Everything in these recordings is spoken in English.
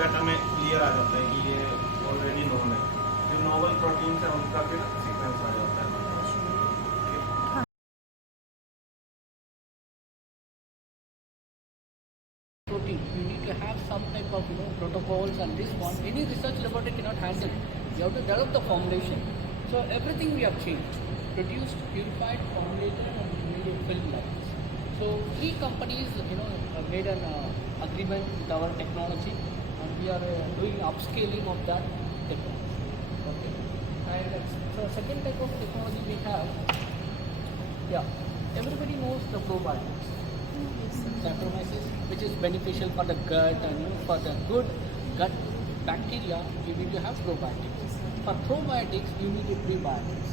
Data में clear आ जाता है कि ये ऑलरेडी नोन है। जो नोवल प्रोटीन है उनका फिर सीक्वेंस आ जाता है। Protein, you need to have some type of protocols, and this one any research laboratory cannot handle. You have to develop the formulation. So everything we have changed, produced, purified, formulated, and made it film like this. So 3 companies have made an agreement with our technology, and we are doing upscaling of that technology. Okay. And so second type of technology we have, everybody knows the probiotics. Saccharomyces, which is beneficial for the gut, and for the good gut bacteria, you need to have probiotics. For probiotics, you need prebiotics.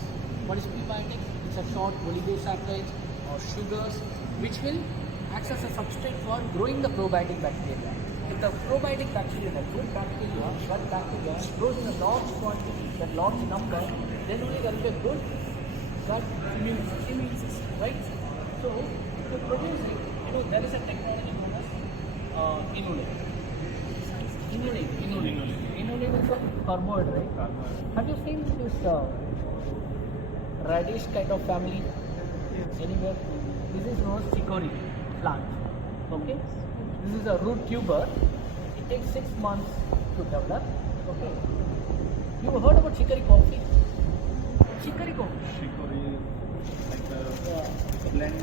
What is prebiotics? It's a short oligosaccharides or sugars which will act as a substrate for growing the probiotic bacteria. If the probiotic bacteria, the good bacteria, gut bacteria, grows in a large quantity, a large number, then only there will be a good gut immune system, right? So, to produce it, there is a technology known as inulin. Inulin is a carbohydrate. Have you seen this radish kind of family anywhere? This is known as chicory plant. Okay, this is a root tuber. It takes 6 months to develop. Okay, you heard about chicory coffee? Chicory coffee. Chicory, like blend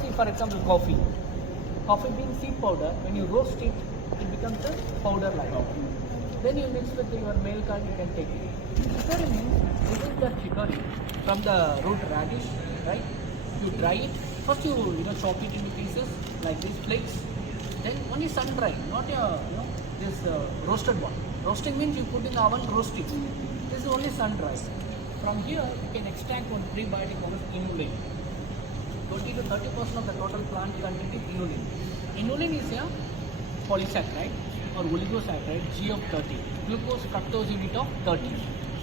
See, for example, coffee. Coffee being seed powder, when you roast it, it becomes a powder like. Then you mix with your milk and you can take it. Chicory means this is the chicory from the root radish, right? You dry it. First you chop it into pieces like these flakes. Then only sun dry, not this roasted one. Roasting means you put in the oven, roast it. This is only sun dry. From here you can extract one prebiotic known as inulin. 20 to 30% of the total plant content is inulin. Inulin is a polysaccharide or oligosaccharide G of 30. Glucose fructose unit of 30.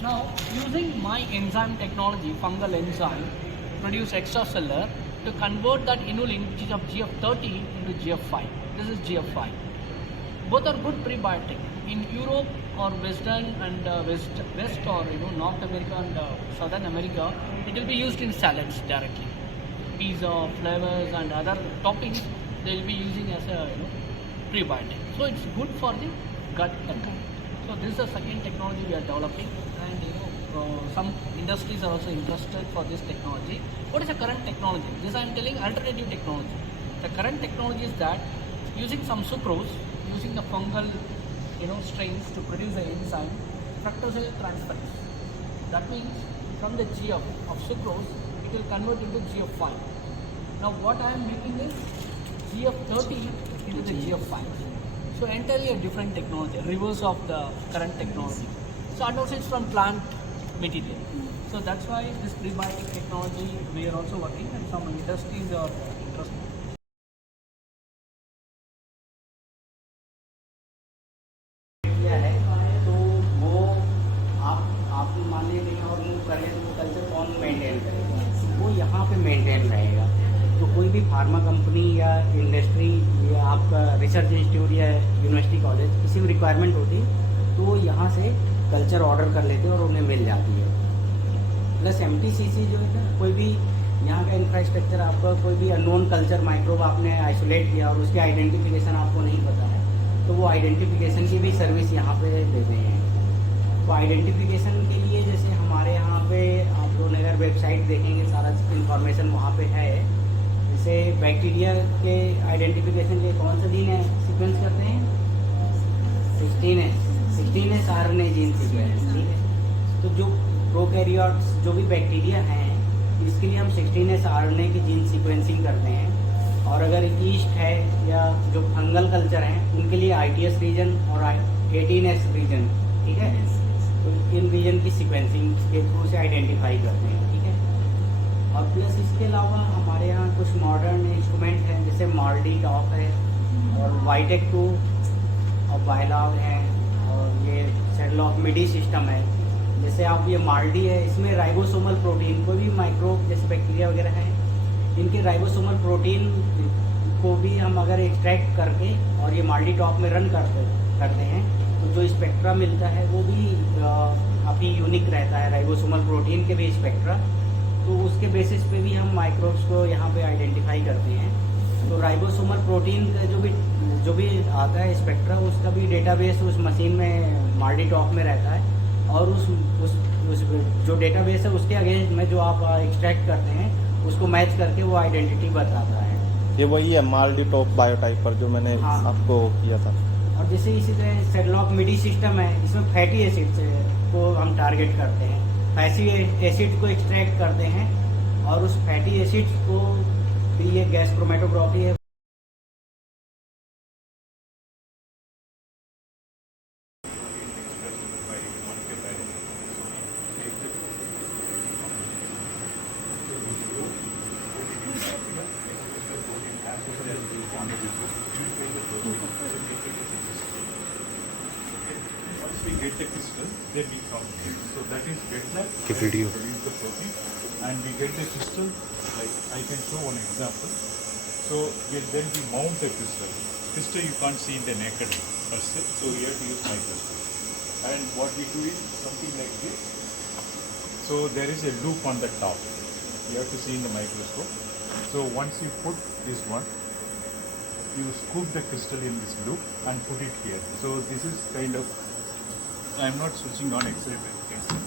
Now, using my enzyme technology, fungal enzyme, produce extracellular to convert that inulin, which is of G of 30, into G of 5. This is G of 5. Both are good prebiotic. In Europe or Western and West or North America and Southern America, it will be used in salads directly. Pizza, flavors and other toppings they will be using as a prebiotic. So it's good for the gut control. So this is the second technology we are developing, and some industries are also interested for this technology. What is the current technology? This I am telling alternative technology. The current technology is that using some sucrose, using the fungal strains to produce an enzyme, fructose transferase. That means from the G of sucrose, it will convert into G of 5. Now what I am making is G of 30 into the G of 5. So entirely a different technology, reverse of the current technology. So and also it's from plant material. So that's why this prebiotic technology we are also working, and some industries are interested. यहाँ पे maintain रहेगा। तो कोई भी pharma company या industry या आपका research institute या यूनिवर्सिटी कॉलेज किसी भी रिक्वायरमेंट होती तो यहाँ से कल्चर ऑर्डर कर लेते हैं और उन्हें मिल जाती है। प्लस MTCC जो है कोई भी यहाँ का इंफ्रास्ट्रक्चर आपका कोई भी अननोन कल्चर माइक्रोब आपने आइसोलेट किया और उसके आइडेंटिफिकेशन आपको नहीं पता है तो वो आइडेंटिफिकेशन की भी सर्विस यहाँ पे देते हैं। तो आइडेंटिफिकेशन के लिए जैसे हमारे यहाँ पे आप लोग अगर वेबसाइट देखेंगे सारा इन्फॉर्मेशन वहाँ पे है। जैसे बैक्टीरिया के आइडेंटिफिकेशन के कौन सा जीन है सीक्वेंस करते हैं 16S RNA जीन सीक्वेंस, ठीक है। तो जो प्रोकैरियोट्स जो भी बैक्टीरिया हैं इसके लिए हम 16S RNA की जीन सीक्वेंसिंग करते हैं। और अगर ईस्ट है या जो फंगल कल्चर हैं उनके लिए ITS रीजन और 18S रीजन, ठीक है। तो इन रीजन की सीक्वेंसिंग के थ्रू से आइडेंटिफाई करते हैं, ठीक है। और प्लस इसके अलावा हमारे यहाँ कुछ मॉडर्न इंस्ट्रूमेंट हैं जैसे MALDI टॉप है और वाइटेक 2 और बायलॉग है और ये सेडलॉक मिडी सिस्टम है। जैसे आप ये MALDI है इसमें राइबोसोमल प्रोटीन कोई भी माइक्रोब जैसे बैक्टीरिया वगैरह हैं इनके राइबोसोमल प्रोटीन को भी हम अगर एक्सट्रैक्ट करके और ये माल्टी टॉप में रन करते हैं तो जो स्पेक्ट्रा मिलता है वो भी काफ़ी यूनिक रहता है, राइबोसोमल प्रोटीन के भी स्पेक्ट्रा। तो उसके बेसिस पे भी हम माइक्रोब्स को यहाँ पे आइडेंटिफाई करते हैं। तो राइबोसोमल प्रोटीन का जो भी आता है स्पेक्ट्रा, उसका भी डेटाबेस उस मशीन में माल्टी टॉप में रहता है, और उस जो डेटाबेस है उसके अगेंस्ट में जो आप एक्सट्रैक्ट करते हैं उसको मैच करके वो आइडेंटिटी बताता है। ये वही है माल्टी टॉप बायोटाइप पर जो मैंने हाँ। आपको किया था। और जैसे इसी तरह सेडलॉक मिडी सिस्टम है, इसमें फैटी एसिड्स को हम टारगेट करते हैं। फैटी एसिड को एक्सट्रैक्ट करते हैं और उस फैटी एसिड्स को भी ये गैस क्रोमेटोग्राफी है। Once we get the crystal, then we count it. So that is wet lab. Okay, video. Produce the protein, and we get the crystal. Like I can show one example. So then we mount the crystal. Crystal you can't see in the naked person, so we have to use microscope. And what we do is something like this. So there is a loop on the top. You have to see in the microscope. So once you put this one, you scoop the crystal in this loop and put it here. So this is kind of, I'm not switching on X-ray pencil.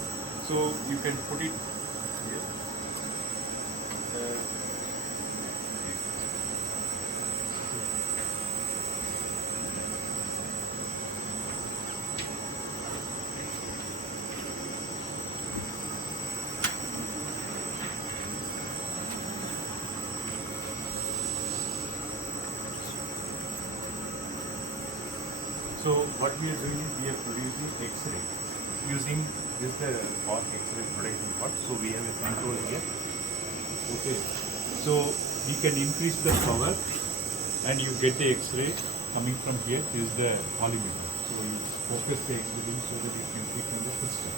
So you can put it here. So what we are doing is we are producing X-ray using this pot, X-ray production pot. So we have a control here. Okay. So we can increase the power and you get the X-ray coming from here. This is the collimeter. So you focus the X-ray so that you can click on the crystal.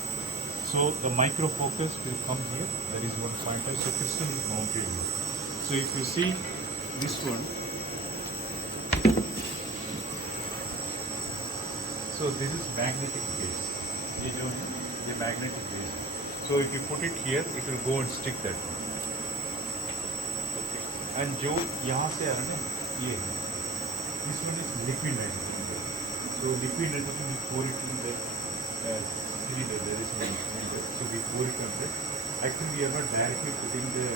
So the micro focus will come here. There is one pointer. So crystal is mounted here. So if you see this one, so this is magnetic base. ये जो है ये magnetic base. So if you put it here, it will go and stick that one. Okay. And जो यहाँ से आ रहा है ना ये है. This one is liquid nitrogen. So liquid nitrogen we pour it in the cylinder. There is one cylinder. So we pour it on that. Actually we are not directly putting the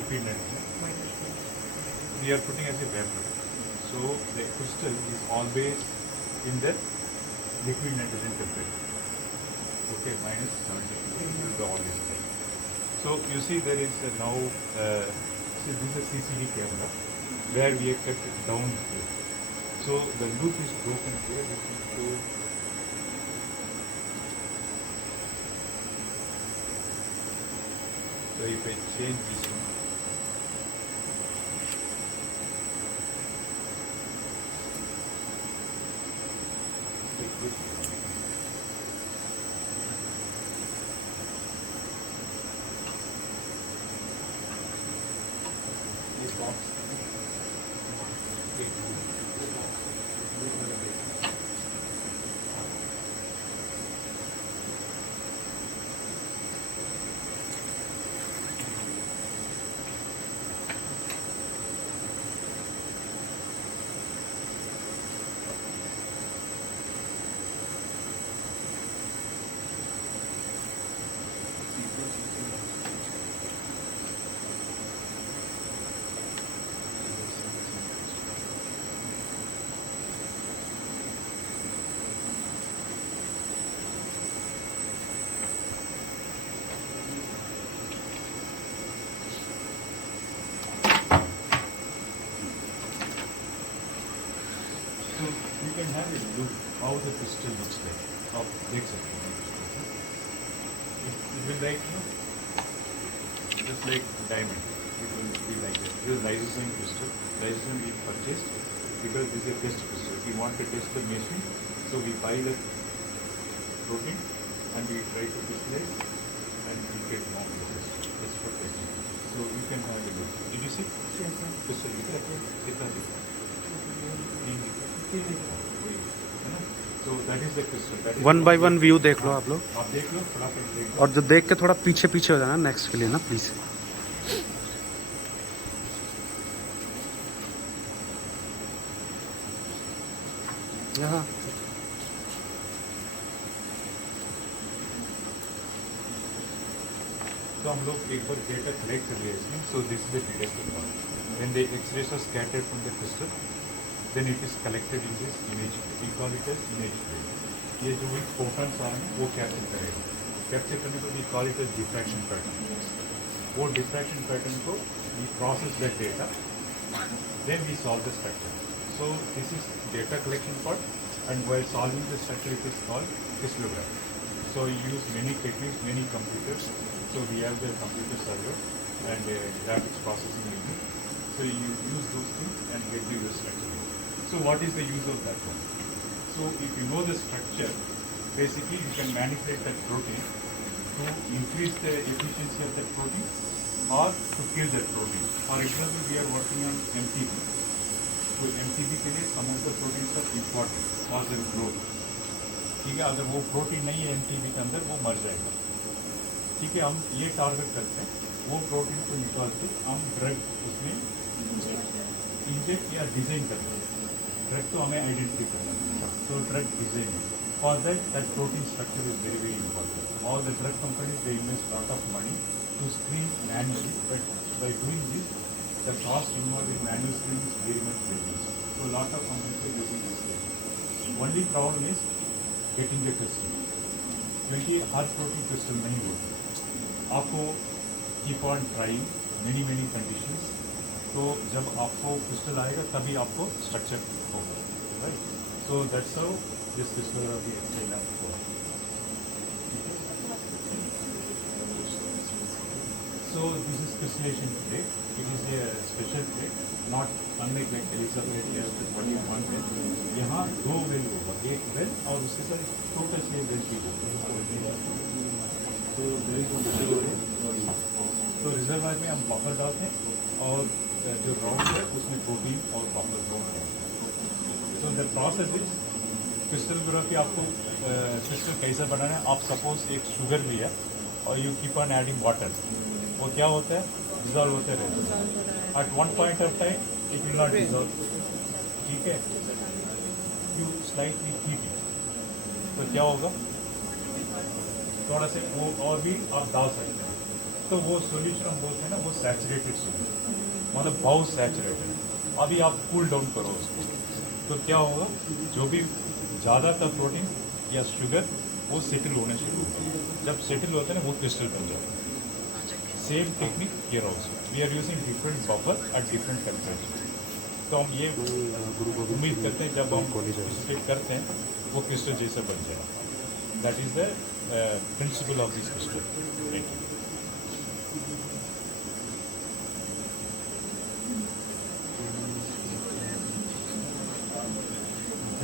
liquid nitrogen. We are putting as a vapor. So the crystal is always in the liquid nitrogen temperature. Okay, minus 70 will be always there. So you see there is now, see this is a CCD camera where we have kept it down here. So the loop is broken here. We can go. So if I change this one. Take this. This box. So you can have a look how the crystal looks like. How breaks it. It will like, you know, just like diamond. It will be like that. This is lysosome crystal. Lysosome we purchased because this is a test crystal. We want to test the machine, so we buy the protein and we try to crystallize and we get more crystal. That's for testing. So you can have a look. Did you see? Yes, sir. Crystal. कितना So that is the crystal. That is one by one view देख लो आप लोग, आप देख लो फटाफट देख लो। और जो देख के थोड़ा पीछे पीछे हो जाना नेक्स्ट के लिए ना प्लीज। यहाँ तो हम लोग एक बार डेटा कलेक्ट कर लिया इसमें। So this is the detected one. When the X-rays are scattered from the crystal, then it is collected in this image. We call it as image plane. ये जो भी फोटॉन्स आ रहे हैं वो कैप्चर करेगा। कैप्चर करने को we call it as diffraction pattern. वो डिफ्रैक्शन पैटर्न को we process that data, then we solve the structure. So this is data collection part, and while solving the structure it is called crystallography. So you use many techniques, many computers. So we have the computer server and graphics processing unit. So you use those things and get the structure. So what is the use of that one? So if you know the structure, basically you can manipulate that protein to increase the efficiency of that protein or to kill that protein. For example, we are working on MTB. तो MTB के लिए some of the proteins are important for the growth. ठीक है, अगर वो protein नहीं है MTB के अंदर वो मर जाएगा। ठीक है, हम ये टारगेट करते हैं, वो प्रोटीन को निकाल के हम ड्रग उसमें इंजेक्ट या डिजाइन करते हैं। ड्रग तो हमें आइडेंटिफाई करना है, तो drug design for that protein structure is very very important. All the drug companies they invest lot of money to screen manually, but by doing this the cost involved in manual screening is very much reduced. So lot of companies are using this way. Only problem is getting the crystal. क्योंकि हर protein crystal नहीं होता। आपको keep on trying many many conditions. तो जब आपको crystal आएगा तभी आपको स्ट्रक्चर होगा, right? So that's how this crystallography explain आपको। So this is crystallization plate. It is a special plate, not unlike like Elisa plate here what you want है। यहाँ दो वेल होगा, एक वेल और उसके साथ टोटल 6 वेल भी होगा। तो रिजर्वायर में हम बफर डालते हैं और जो राउंड है उसमें प्रोटीन और बफर दोनों है। तो द प्रोसेस इज क्रिस्टलोग्राफी। आपको क्रिस्टल कैसे बनाना है, आप सपोज एक शुगर लिया और you keep on adding water, वो क्या होता है, डिजॉल्व होते रहते हैं। At one point of time it will not dissolve. ठीक है, यू स्लाइटली हीट इट, तो क्या होगा, थोड़ा से वो और भी आप डाल सकते हैं। तो वो सोल्यूशन हम बोलते हैं ना, वो सैचुरेटेड सोल्यूशन, मतलब बहुत सैचुरेटेड। अभी आप कूल डाउन करो उसको, तो क्या होगा, जो भी ज़्यादातर प्रोटीन या शुगर वो सेटल होने शुरू होगा। जब सेटल होता है ना वो क्रिस्टल बन जाता है। Same technique here also, we are using different buffer at different temperature. तो हम ये उम्मीद करते हैं जब हम डिसिपेट करते हैं वो क्रिस्टल जैसा बन जाएगा। That is the principle of this crystal. Thank you.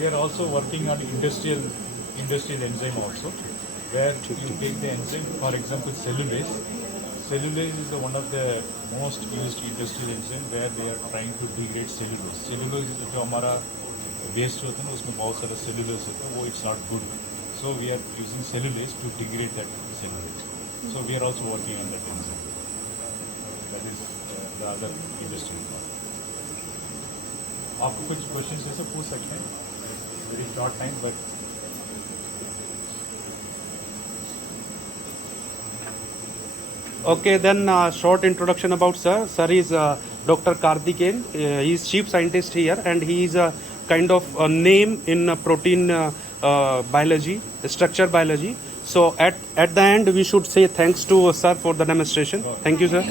We are also working on industrial enzyme also, where you take the enzyme, for example, cellulase. Cellulase is one of the most used industrial enzyme where they are trying to degrade cellulose. Cellulose is जो हमारा waste होता है ना, उसमें बहुत सारा cellulose होता है, वो it's not good. So we are using cellulase to degrade that cellulose. So we are also working on that enzyme. That is the other industrial part. आपको कुछ questions ऐसे पूछ सकते हैं? Very short time, but okay, then short introduction about sir. Sir is Dr. Karthikeyan. He is chief scientist here, and he is a kind of a name in protein biology, structure biology. So at the end, we should say thanks to sir for the demonstration. Thank you, sir.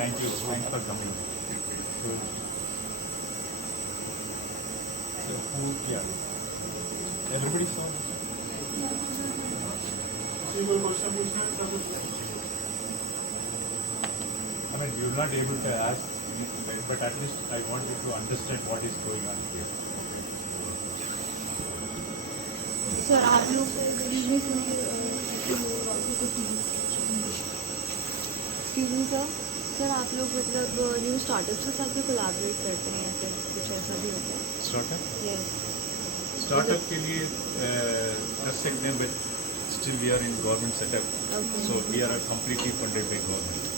thank you for coming. So who? Yeah. Everybody saw this. I mean, you're not able to ask, but at least I want you to understand what is going on here. Sir आप लोग excuse me sir sir आप लोग मतलब new startups के साथ भी collaborate करते हैं या फिर कुछ ऐसा भी होता है? स्टार्टअप यस स्टार्टअप के लिए कर सकते हैं, but still we are in government setup, Okay. So we are completely funded by government.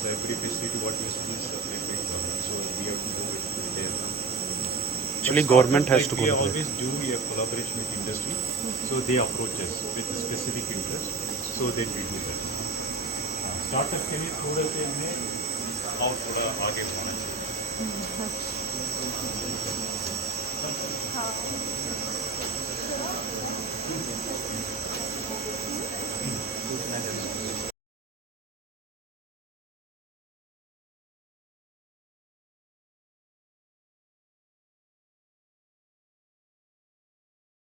So every facility what we see is supplied by government, so we have to go with their. Actually, government has to We collaborate. always do a collaboration with industry, so they approach us with a specific interest, so then we do that. Startup के लिए थोड़ा से हमें और थोड़ा आगे बढ़ना चाहिए.